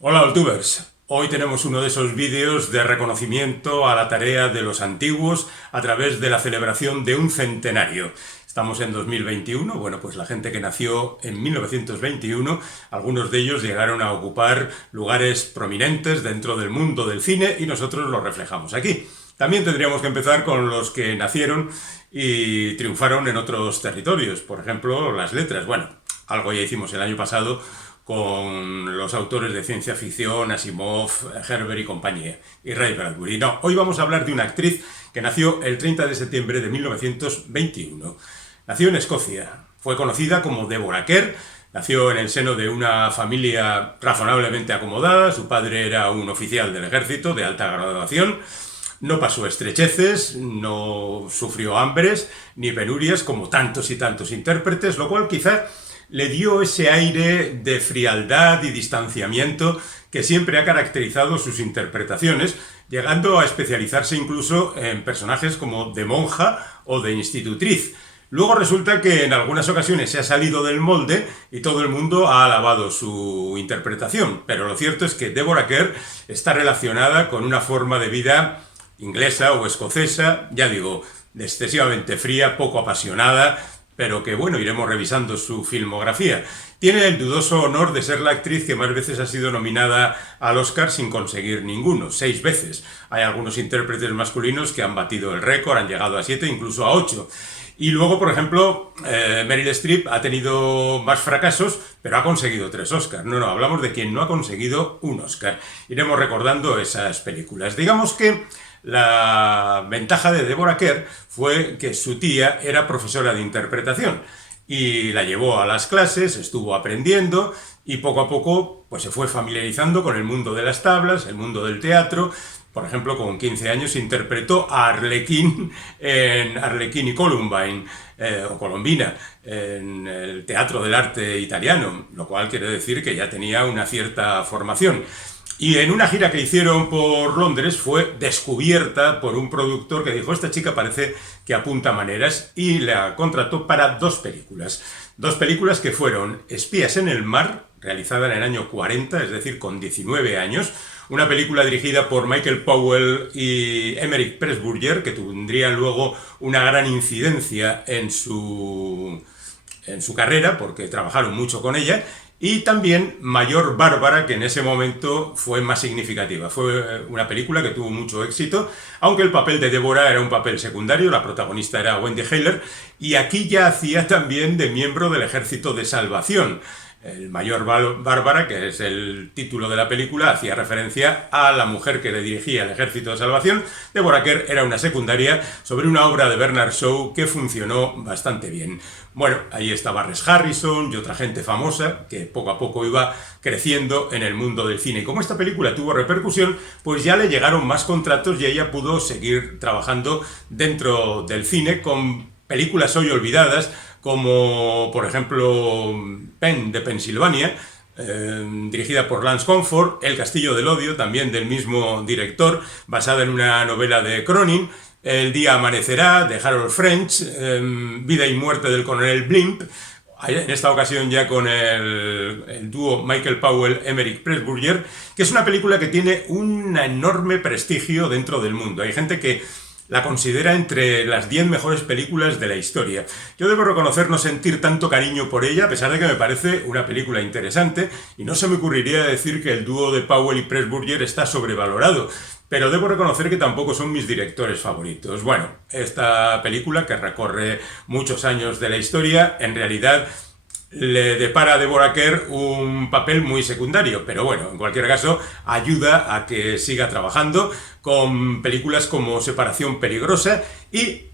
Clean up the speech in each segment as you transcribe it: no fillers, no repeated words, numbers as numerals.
Hola, Altubers. Hoy tenemos uno de esos vídeos de reconocimiento a la tarea de los antiguos a través de la celebración de un centenario. Estamos en 2021, bueno, pues la gente que nació en 1921, algunos de ellos llegaron a ocupar lugares prominentes dentro del mundo del cine y nosotros lo reflejamos aquí. También tendríamos que empezar con los que nacieron y triunfaron en otros territorios, por ejemplo, las letras. Bueno, algo ya hicimos el año pasado con los autores de ciencia ficción, Asimov, Herbert y compañía, y Ray Bradbury. No, hoy vamos a hablar de una actriz que nació el 30 de septiembre de 1921. Nació en Escocia. Fue conocida como Deborah Kerr. Nació en el seno de una familia razonablemente acomodada. Su padre era un oficial del ejército de alta graduación. No pasó estrecheces, no sufrió hambres ni penurias como tantos y tantos intérpretes, lo cual quizá le dio ese aire de frialdad y distanciamiento que siempre ha caracterizado sus interpretaciones, llegando a especializarse incluso en personajes como de monja o de institutriz. Luego resulta que en algunas ocasiones se ha salido del molde y todo el mundo ha alabado su interpretación, pero lo cierto es que Deborah Kerr está relacionada con una forma de vida inglesa o escocesa, ya digo, excesivamente fría, poco apasionada, pero que bueno, iremos revisando su filmografía. Tiene el dudoso honor de ser la actriz que más veces ha sido nominada al Oscar sin conseguir ninguno, 6 veces. Hay algunos intérpretes masculinos que han batido el récord, han llegado a 7, incluso a 8. Y luego, por ejemplo, Meryl Streep ha tenido más fracasos, pero ha conseguido 3 Oscars. No, hablamos de quien no ha conseguido un Oscar. Iremos recordando esas películas. Digamos que la ventaja de Deborah Kerr fue que su tía era profesora de interpretación y la llevó a las clases, estuvo aprendiendo y poco a poco pues se fue familiarizando con el mundo de las tablas, el mundo del teatro. Por ejemplo, con 15 años interpretó a Arlequín en Arlequín y Columbine, o Colombina, en el Teatro del Arte italiano, lo cual quiere decir que ya tenía una cierta formación. Y en una gira que hicieron por Londres fue descubierta por un productor que dijo: esta chica parece que apunta maneras, y la contrató para 2 películas. 2 películas que fueron Espías en el mar, realizada en el año 40, es decir, con 19 años, una película dirigida por Michael Powell y Emeric Pressburger, que tendrían luego una gran incidencia en su carrera, porque trabajaron mucho con ella, y también Mayor Bárbara, que en ese momento fue más significativa. Fue una película que tuvo mucho éxito, aunque el papel de Deborah era un papel secundario, la protagonista era Wendy Heiler, y aquí ya hacía también de miembro del Ejército de Salvación. El Mayor Bárbara, que es el título de la película, hacía referencia a la mujer que le dirigía el Ejército de Salvación. Deborah Kerr era una secundaria sobre una obra de Bernard Shaw que funcionó bastante bien. Bueno, ahí estaba Res Harrison y otra gente famosa que poco a poco iba creciendo en el mundo del cine. Y como esta película tuvo repercusión, pues ya le llegaron más contratos y ella pudo seguir trabajando dentro del cine con películas hoy olvidadas, como por ejemplo Penn de Pensilvania, dirigida por Lance Comfort, El Castillo del Odio, también del mismo director, basada en una novela de Cronin, El día amanecerá, de Harold French, Vida y muerte del coronel Blimp, en esta ocasión ya con el dúo Michael Powell-Emeric Pressburger, que es una película que tiene un enorme prestigio dentro del mundo. Hay gente que la considera entre las 10 mejores películas de la historia. Yo debo reconocer no sentir tanto cariño por ella, a pesar de que me parece una película interesante, y no se me ocurriría decir que el dúo de Powell y Pressburger está sobrevalorado, pero debo reconocer que tampoco son mis directores favoritos. Bueno, esta película, que recorre muchos años de la historia, en realidad le depara a Deborah Kerr un papel muy secundario, pero bueno, en cualquier caso ayuda a que siga trabajando con películas como Separación peligrosa y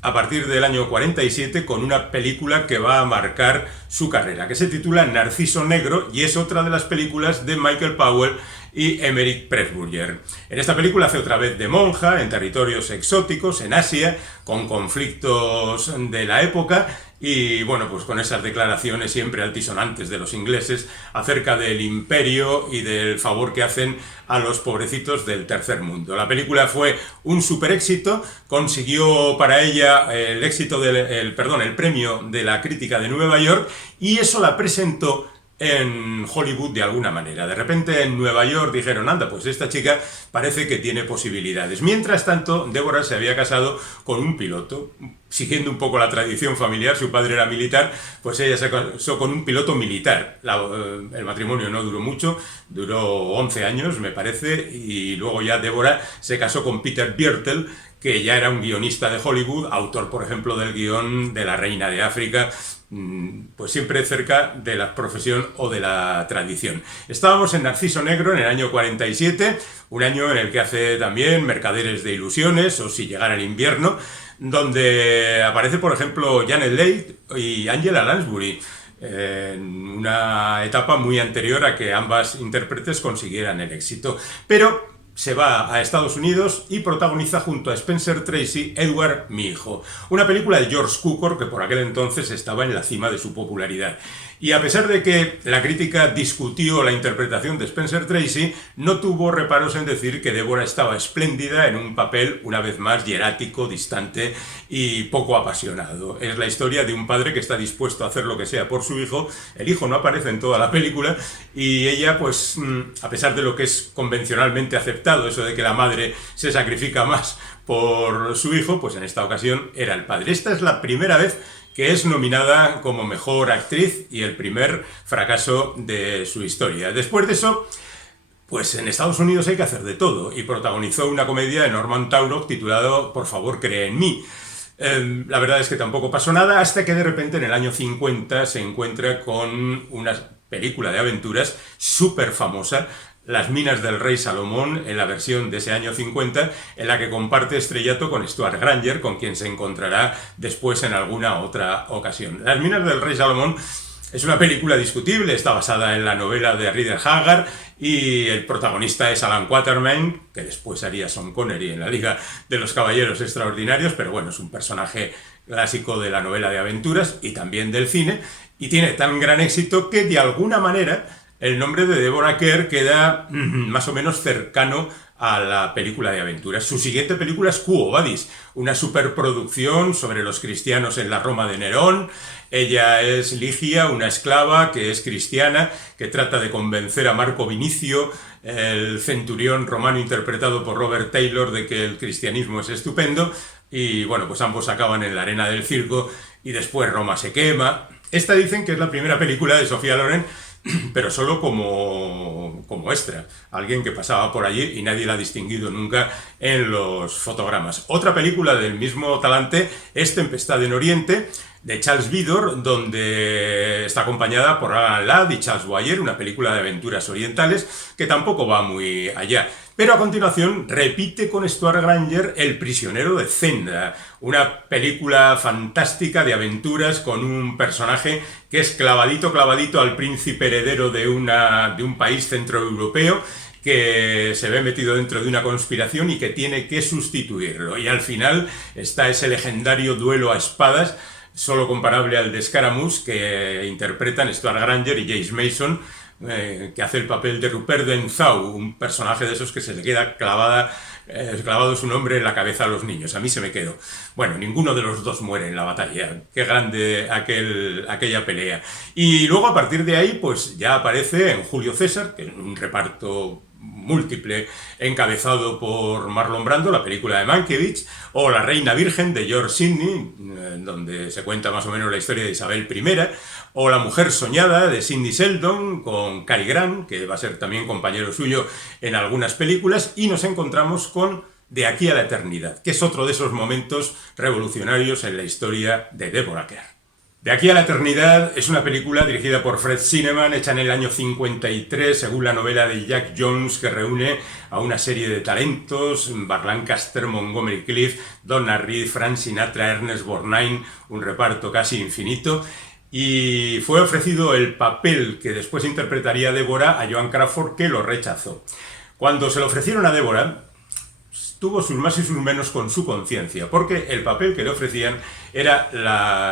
a partir del año 47 con una película que va a marcar su carrera, que se titula Narciso Negro, y es otra de las películas de Michael Powell y Emeric Pressburger. En esta película hace otra vez de monja en territorios exóticos, en Asia, con conflictos de la época, y bueno, pues con esas declaraciones siempre altisonantes de los ingleses acerca del imperio y del favor que hacen a los pobrecitos del tercer mundo. La película fue un super éxito, consiguió para ella el premio de la crítica de Nueva York, y eso la presentó en Hollywood de alguna manera. De repente en Nueva York dijeron, anda, pues esta chica parece que tiene posibilidades. Mientras tanto, Deborah se había casado con un piloto. Siguiendo un poco la tradición familiar, su padre era militar, pues ella se casó con un piloto militar. El matrimonio no duró mucho, duró 11 años, me parece, y luego ya Deborah se casó con Peter Birtell, que ya era un guionista de Hollywood, autor, por ejemplo, del guión de La Reina de África, pues siempre cerca de la profesión o de la tradición. Estábamos en Narciso Negro en el año 47, un año en el que hace también Mercaderes de Ilusiones, o Si llegara el invierno, donde aparece, por ejemplo, Janet Leigh y Angela Lansbury, en una etapa muy anterior a que ambas intérpretes consiguieran el éxito. Pero se va a Estados Unidos y protagoniza junto a Spencer Tracy Edward, mi hijo, una película de George Cukor que por aquel entonces estaba en la cima de su popularidad. Y a pesar de que la crítica discutió la interpretación de Spencer Tracy, no tuvo reparos en decir que Deborah estaba espléndida en un papel, una vez más, hierático, distante y poco apasionado. Es la historia de un padre que está dispuesto a hacer lo que sea por su hijo. El hijo no aparece en toda la película y ella, pues, a pesar de lo que es convencionalmente aceptado, eso de que la madre se sacrifica más por su hijo, pues en esta ocasión era el padre. Esta es la primera vez que es nominada como mejor actriz y el primer fracaso de su historia. Después de eso, pues en Estados Unidos hay que hacer de todo, y protagonizó una comedia de Norman Taurog titulado Por favor, cree en mí. La verdad es que tampoco pasó nada hasta que de repente en el año 50 se encuentra con una película de aventuras súper famosa, Las minas del rey Salomón, en la versión de ese año 50, en la que comparte estrellato con Stuart Granger, con quien se encontrará después en alguna otra ocasión. Las minas del rey Salomón es una película discutible, está basada en la novela de Rider Haggard y el protagonista es Alan Quatermain, que después haría Sean Connery en la Liga de los Caballeros Extraordinarios, pero bueno, es un personaje clásico de la novela de aventuras y también del cine, y tiene tan gran éxito que de alguna manera el nombre de Deborah Kerr queda más o menos cercano a la película de aventuras. Su siguiente película es Quo Vadis, una superproducción sobre los cristianos en la Roma de Nerón. Ella es Ligia, una esclava que es cristiana, que trata de convencer a Marco Vinicio, el centurión romano interpretado por Robert Taylor, de que el cristianismo es estupendo. Y bueno, pues ambos acaban en la arena del circo y después Roma se quema. Esta dicen que es la primera película de Sophia Loren, pero solo como extra, alguien que pasaba por allí y nadie la ha distinguido nunca en los fotogramas. Otra película del mismo talante es Tempestad en Oriente, de Charles Vidor, donde está acompañada por Alan Ladd y Charles Boyer, una película de aventuras orientales que tampoco va muy allá. Pero a continuación repite con Stuart Granger El prisionero de Zenda, una película fantástica de aventuras con un personaje que es clavadito al príncipe heredero de un país centroeuropeo, que se ve metido dentro de una conspiración y que tiene que sustituirlo. Y al final está ese legendario duelo a espadas, solo comparable al de Scaramouche, que interpretan Stuart Granger y James Mason, que hace el papel de Rupert Denzau, un personaje de esos que se le queda clavado su nombre en la cabeza a los niños. A mí se me quedó. Bueno, ninguno de los dos muere en la batalla. Qué grande aquella pelea. Y luego a partir de ahí, pues ya aparece en Julio César, que en un reparto múltiple encabezado por Marlon Brando, la película de Mankiewicz, o La Reina Virgen de George Sidney, donde se cuenta más o menos la historia de Isabel I, o La Mujer Soñada de Sidney Sheldon con Cary Grant, que va a ser también compañero suyo en algunas películas, y nos encontramos con De aquí a la eternidad, que es otro de esos momentos revolucionarios en la historia de Deborah Kerr. De aquí a la eternidad es una película dirigida por Fred Zinnemann, hecha en el año 53, según la novela de Jack Jones, que reúne a una serie de talentos: Burt Lancaster, Montgomery Clift, Donna Reed, Frank Sinatra, Ernest Borgnine, un reparto casi infinito. Y fue ofrecido el papel que después interpretaría Deborah a Joan Crawford, que lo rechazó. Cuando se lo ofrecieron a Deborah, tuvo sus más y sus menos con su conciencia, porque el papel que le ofrecían era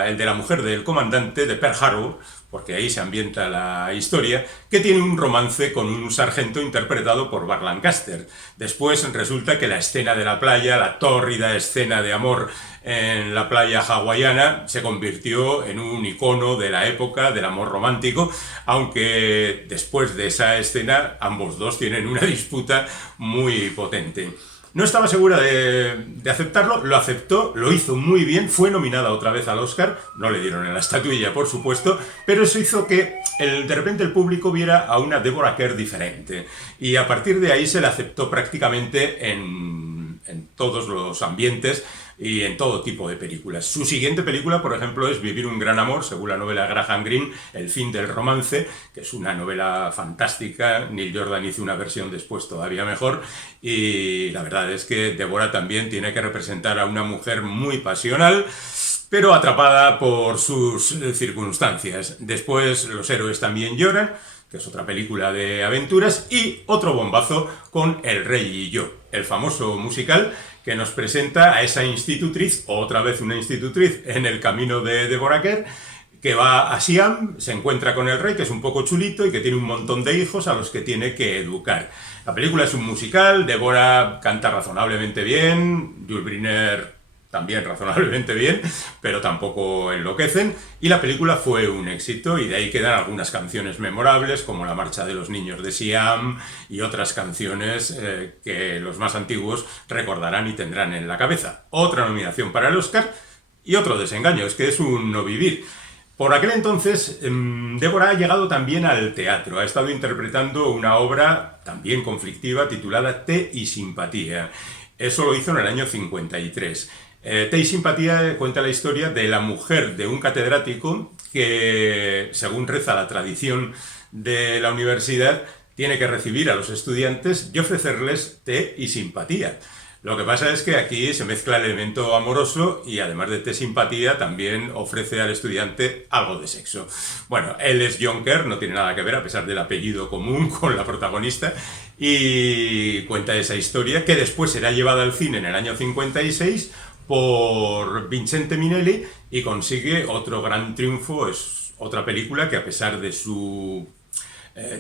el de la mujer del comandante de Pearl Harbor, porque ahí se ambienta la historia, que tiene un romance con un sargento interpretado por Burt Lancaster. Después resulta que la escena de la playa, la tórrida escena de amor en la playa hawaiana, se convirtió en un icono de la época del amor romántico, aunque después de esa escena ambos dos tienen una disputa muy potente. No estaba segura de aceptarlo, lo aceptó, lo hizo muy bien, fue nominada otra vez al Oscar, no le dieron en la estatuilla por supuesto, pero eso hizo que de repente el público viera a una Deborah Kerr diferente, y a partir de ahí se la aceptó prácticamente en todos los ambientes y en todo tipo de películas. Su siguiente película, por ejemplo, es Vivir un gran amor, según la novela Graham Greene, El fin del romance, que es una novela fantástica. Neil Jordan hizo una versión después todavía mejor, y la verdad es que Deborah también tiene que representar a una mujer muy pasional, pero atrapada por sus circunstancias. Después, Los héroes también lloran, que es otra película de aventuras, y otro bombazo con El rey y yo, el famoso musical que nos presenta a esa institutriz, otra vez una institutriz en el camino de Deborah Kerr, que va a Siam, se encuentra con el rey, que es un poco chulito y que tiene un montón de hijos a los que tiene que educar. La película es un musical, Deborah canta razonablemente bien, Yul Brynner también razonablemente bien, pero tampoco enloquecen, y la película fue un éxito, y de ahí quedan algunas canciones memorables, como La marcha de los niños de Siam, y otras canciones que los más antiguos recordarán y tendrán en la cabeza. Otra nominación para el Oscar, y otro desengaño, es que es un no vivir. Por aquel entonces, Deborah ha llegado también al teatro, ha estado interpretando una obra también conflictiva titulada Té y simpatía. Eso lo hizo en el año 53. Té y simpatía cuenta la historia de la mujer de un catedrático que, según reza la tradición de la universidad, tiene que recibir a los estudiantes y ofrecerles té y simpatía. Lo que pasa es que aquí se mezcla el elemento amoroso y, además de té simpatía, también ofrece al estudiante algo de sexo. Bueno, él es John Kerr, no tiene nada que ver, a pesar del apellido común, con la protagonista, y cuenta esa historia que después será llevada al cine en el año 56 por Vincente Minnelli, y consigue otro gran triunfo. Es otra película que, a pesar de su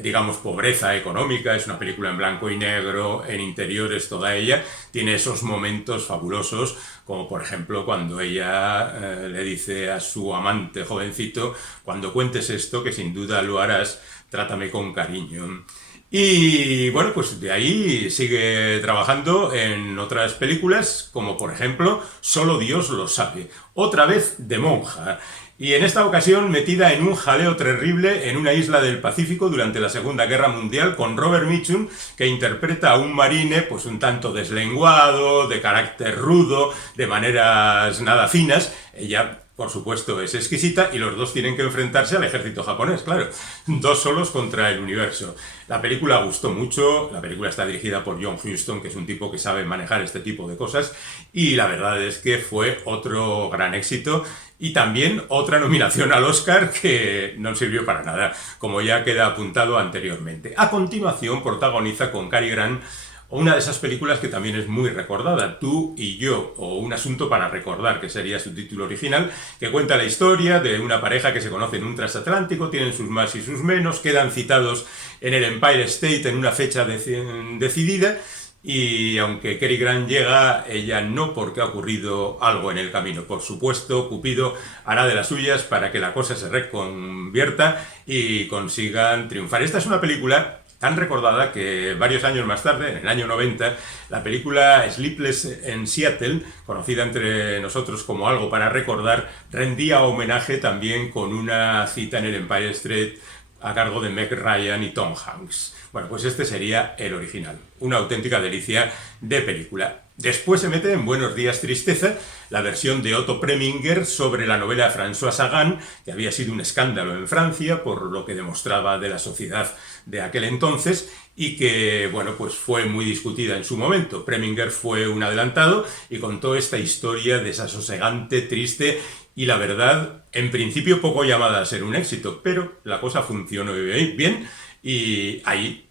digamos, pobreza económica, es una película en blanco y negro, en interiores toda ella, tiene esos momentos fabulosos, como por ejemplo cuando ella le dice a su amante jovencito: cuando cuentes esto, que sin duda lo harás, trátame con cariño. Y bueno, pues de ahí sigue trabajando en otras películas, como por ejemplo Solo Dios lo sabe, otra vez de monja. Y en esta ocasión metida en un jaleo terrible en una isla del Pacífico durante la Segunda Guerra Mundial, con Robert Mitchum, que interpreta a un marine pues un tanto deslenguado, de carácter rudo, de maneras nada finas. Ella, por supuesto, es exquisita, y los dos tienen que enfrentarse al ejército japonés, claro. Dos solos contra el universo. La película gustó mucho, la película está dirigida por John Huston, que es un tipo que sabe manejar este tipo de cosas, y la verdad es que fue otro gran éxito, y también otra nominación al Oscar que no sirvió para nada, como ya queda apuntado anteriormente. A continuación protagoniza con Cary Grant una de esas películas que también es muy recordada, Tú y yo, o Un asunto para recordar, que sería su título original, que cuenta la historia de una pareja que se conoce en un transatlántico, tienen sus más y sus menos, quedan citados en el Empire State en una fecha decidida, y aunque Cary Grant llega, ella no, porque ha ocurrido algo en el camino. Por supuesto, Cupido hará de las suyas para que la cosa se reconvierta y consigan triunfar. Esta es una película tan recordada que varios años más tarde, en el año 90, la película Sleepless in Seattle, conocida entre nosotros como Algo para recordar, rendía homenaje también con una cita en el Empire State a cargo de Meg Ryan y Tom Hanks. Bueno, pues este sería el original. Una auténtica delicia de película. Después se mete en Buenos días, tristeza, la versión de Otto Preminger sobre la novela de François Sagan, que había sido un escándalo en Francia por lo que demostraba de la sociedad de aquel entonces, y que, bueno, pues fue muy discutida en su momento. Preminger fue un adelantado y contó esta historia desasosegante, triste, y la verdad, en principio poco llamada a ser un éxito, pero la cosa funcionó bien, y ahí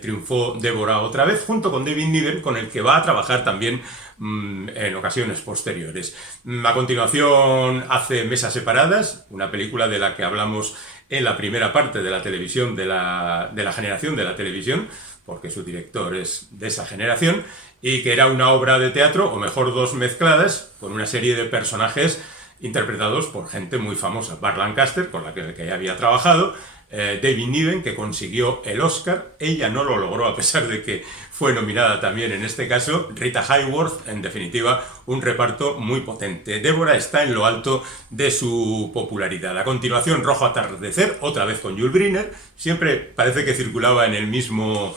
triunfó Deborah otra vez, junto con David Niven, con el que va a trabajar también en ocasiones posteriores. A continuación hace Mesas separadas, una película de la que hablamos en la primera parte de la televisión, de la generación de la televisión, porque su director es de esa generación, y que era una obra de teatro, o mejor dos mezcladas, con una serie de personajes interpretados por gente muy famosa. Burt Lancaster, con la que ya había trabajado, David Niven, que consiguió el Oscar, ella no lo logró a pesar de que fue nominada también en este caso, Rita Hayworth, en definitiva, un reparto muy potente. Débora está en lo alto de su popularidad. A continuación, Rojo Atardecer, otra vez con Yul Brynner, siempre parece que circulaba en el mismo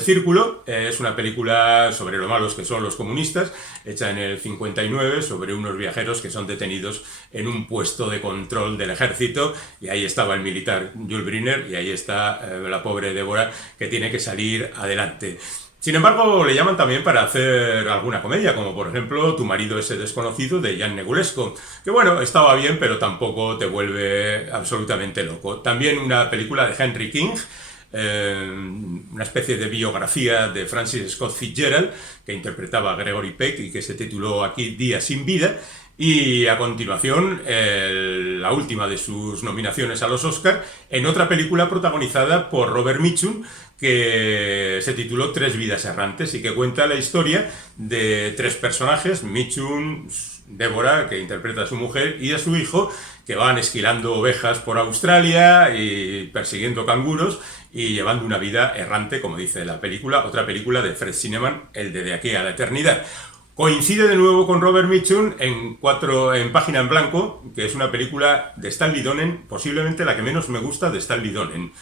círculo. Es una película sobre lo malos que son los comunistas, hecha en el 59, sobre unos viajeros que son detenidos en un puesto de control del ejército, y ahí estaba el militar Yul Brynner, y ahí está la pobre Débora, que tiene que salir adelante. Sin embargo, le llaman también para hacer alguna comedia, como por ejemplo Tu marido ese desconocido, de Jan Negulesco, que bueno, estaba bien, pero tampoco te vuelve absolutamente loco. También una película de Henry King, una especie de biografía de Francis Scott Fitzgerald, que interpretaba a Gregory Peck y que se tituló aquí Días sin vida. Y a continuación, la última de sus nominaciones a los Oscar, en otra película protagonizada por Robert Mitchum, que se tituló Tres vidas errantes, y que cuenta la historia de tres personajes: Mitchum, Débora, que interpreta a su mujer, y a su hijo, que van esquilando ovejas por Australia y persiguiendo canguros y llevando una vida errante, como dice la película, otra película de Fred Zinnemann, el de aquí a la eternidad. Coincide de nuevo con Robert Mitchum en Página en Blanco, que es una película de Stanley Donen, posiblemente la que menos me gusta de Stanley Donen,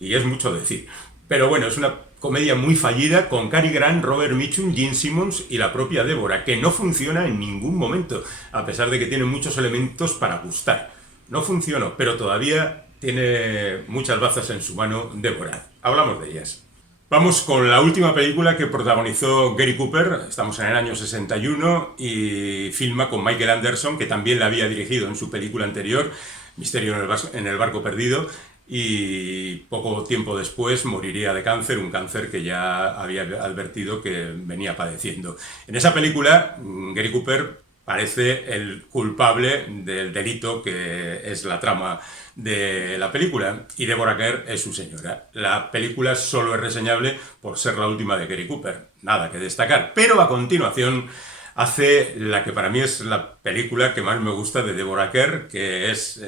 y es mucho decir. Pero bueno, es una comedia muy fallida con Cary Grant, Robert Mitchum, Gene Simmons y la propia Débora, que no funciona en ningún momento, a pesar de que tiene muchos elementos para gustar. No funcionó, pero todavía tiene muchas bazas en su mano Débora. Hablamos de ellas. Vamos con la última película que protagonizó Gary Cooper. Estamos en el año 61 y filma con Michael Anderson, que también la había dirigido en su película anterior, Misterio en el barco perdido, y poco tiempo después moriría de cáncer, un cáncer que ya había advertido que venía padeciendo. En esa película, Gary Cooper parece el culpable del delito que es la trama de la película, y Deborah Kerr es su señora. La película solo es reseñable por ser la última de Gary Cooper, nada que destacar, pero a continuación hace la que para mí es la película que más me gusta de Deborah Kerr, que es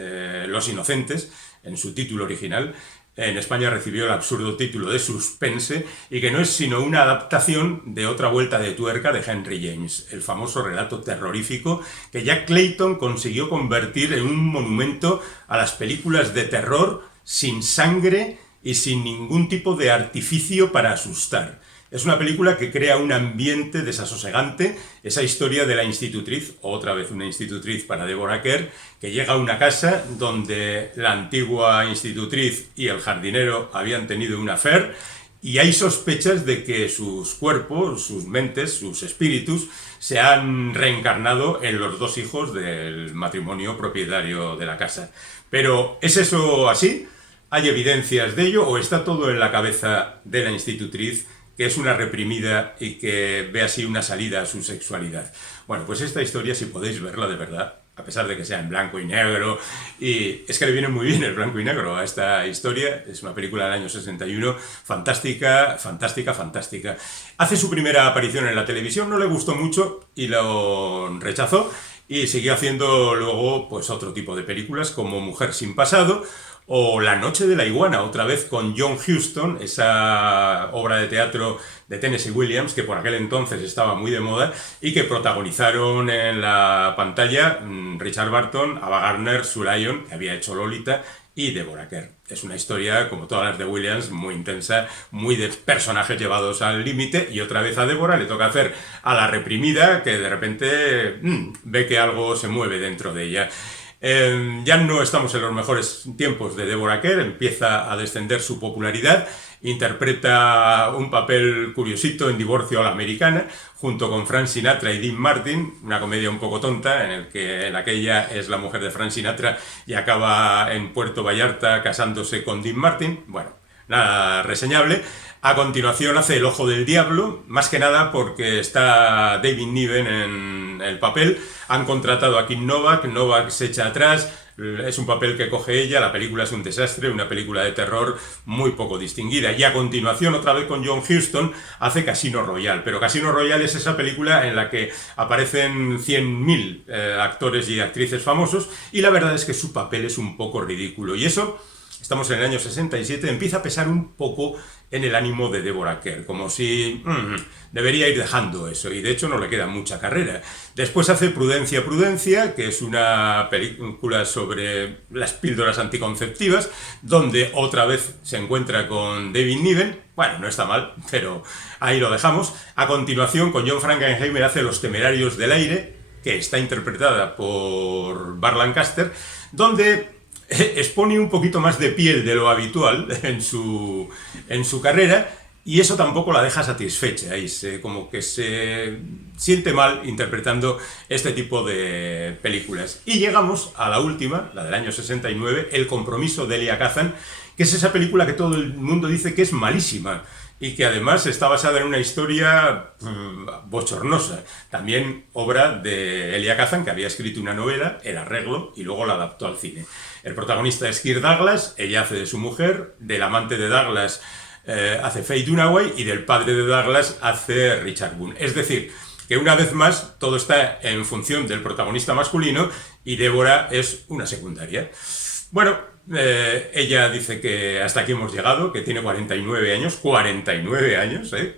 Los Inocentes, en su título original. En España recibió el absurdo título de Suspense, y que no es sino una adaptación de Otra vuelta de tuerca de Henry James, el famoso relato terrorífico que Jack Clayton consiguió convertir en un monumento a las películas de terror sin sangre y sin ningún tipo de artificio para asustar. Es una película que crea un ambiente desasosegante, esa historia de la institutriz, otra vez una institutriz para Deborah Kerr, que llega a una casa donde la antigua institutriz y el jardinero habían tenido un affair, y hay sospechas de que sus cuerpos, sus mentes, sus espíritus se han reencarnado en los dos hijos del matrimonio propietario de la casa. Pero ¿es eso así? ¿Hay evidencias de ello o está todo en la cabeza de la institutriz, que es una reprimida y que ve así una salida a su sexualidad? Bueno, pues esta historia, si podéis verla de verdad, a pesar de que sea en blanco y negro, y es que le viene muy bien el blanco y negro a esta historia, es una película del año 61, fantástica, fantástica, fantástica. Hace su primera aparición en la televisión, no le gustó mucho y lo rechazó, y siguió haciendo luego pues otro tipo de películas como Mujer sin pasado, o La noche de la iguana, otra vez con John Huston, esa obra de teatro de Tennessee Williams, que por aquel entonces estaba muy de moda, y que protagonizaron en la pantalla Richard Burton, Ava Gardner, Sue Lyon, que había hecho Lolita, y Deborah Kerr. Es una historia, como todas las de Williams, muy intensa, muy de personajes llevados al límite, y otra vez a Deborah le toca hacer a la reprimida, que de repente ve que algo se mueve dentro de ella. Ya no estamos en los mejores tiempos de Deborah Kerr, empieza a descender su popularidad, interpreta un papel curiosito en Divorcio a la americana, junto con Frank Sinatra y Dean Martin, una comedia un poco tonta en la que ella es la mujer de Frank Sinatra y acaba en Puerto Vallarta casándose con Dean Martin. Bueno, nada reseñable. A continuación hace El ojo del diablo, más que nada porque está David Niven en el papel. Han contratado a Kim Novak, Novak se echa atrás, Es un papel que coge ella, la película es un desastre, una película de terror muy poco distinguida. Y a continuación, otra vez con John Huston, hace Casino Royale. Pero Casino Royale es esa película en la que aparecen 100.000 actores y actrices famosos, y la verdad es que su papel es un poco ridículo. Y eso, estamos en el año 67, empieza a pesar un poco en el ánimo de Deborah Kerr, como si debería ir dejando eso, y de hecho no le queda mucha carrera. Después hace Prudencia, Prudencia, que es una película sobre las píldoras anticonceptivas, donde otra vez se encuentra con David Niven. Bueno, no está mal, pero ahí lo dejamos. A continuación, con John Frankenheimer, hace Los Temerarios del Aire, que está interpretada por Burt Lancaster, donde expone un poquito más de piel de lo habitual en su carrera, y eso tampoco la deja satisfecha. Como que se siente mal interpretando este tipo de películas. Y llegamos a la última, la del año 69, El compromiso de Elia Kazan, que es esa película que todo el mundo dice que es malísima, y que además está basada en una historia bochornosa. También obra de Elia Kazan, que había escrito una novela, el arreglo, y luego la adaptó al cine. El protagonista es Kirk Douglas, ella hace de su mujer, del amante de Douglas hace Faye Dunaway, y del padre de Douglas hace Richard Boone. Es decir, que una vez más todo está en función del protagonista masculino, y Débora es una secundaria. Bueno, ella dice que hasta aquí hemos llegado, que tiene 49 años,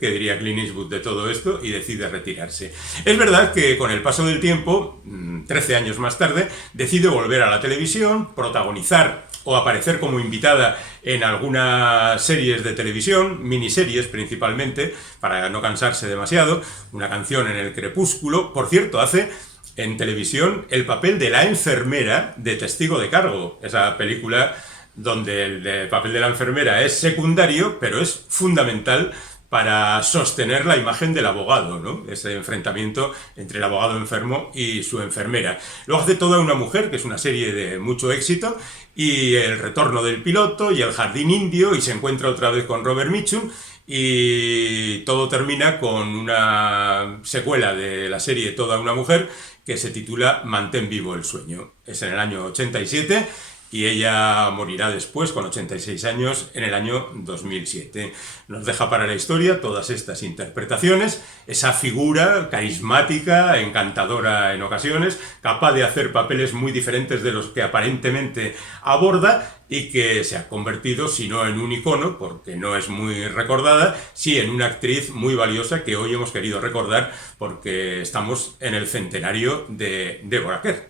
que diría Clint Eastwood de todo esto, y decide retirarse. Es verdad que con el paso del tiempo, 13 años más tarde, decide volver a la televisión, protagonizar o aparecer como invitada en algunas series de televisión, miniseries principalmente, para no cansarse demasiado, Una canción en el crepúsculo. Por cierto, hace en televisión el papel de la enfermera de Testigo de Cargo, esa película donde el papel de la enfermera es secundario, pero es fundamental para sostener la imagen del abogado, ¿no? Ese enfrentamiento entre el abogado enfermo y su enfermera. Luego hace Toda una mujer, que es una serie de mucho éxito, y El retorno del piloto, y El jardín indio, y se encuentra otra vez con Robert Mitchum, y todo termina con una secuela de la serie Toda una mujer, que se titula Mantén vivo el sueño. Es en el año 87, y ella morirá después, con 86 años, en el año 2007. Nos deja para la historia todas estas interpretaciones, esa figura carismática, encantadora en ocasiones, capaz de hacer papeles muy diferentes de los que aparentemente aborda, y que se ha convertido, si no en un icono, porque no es muy recordada, sí en una actriz muy valiosa que hoy hemos querido recordar porque estamos en el centenario de Deborah Kerr.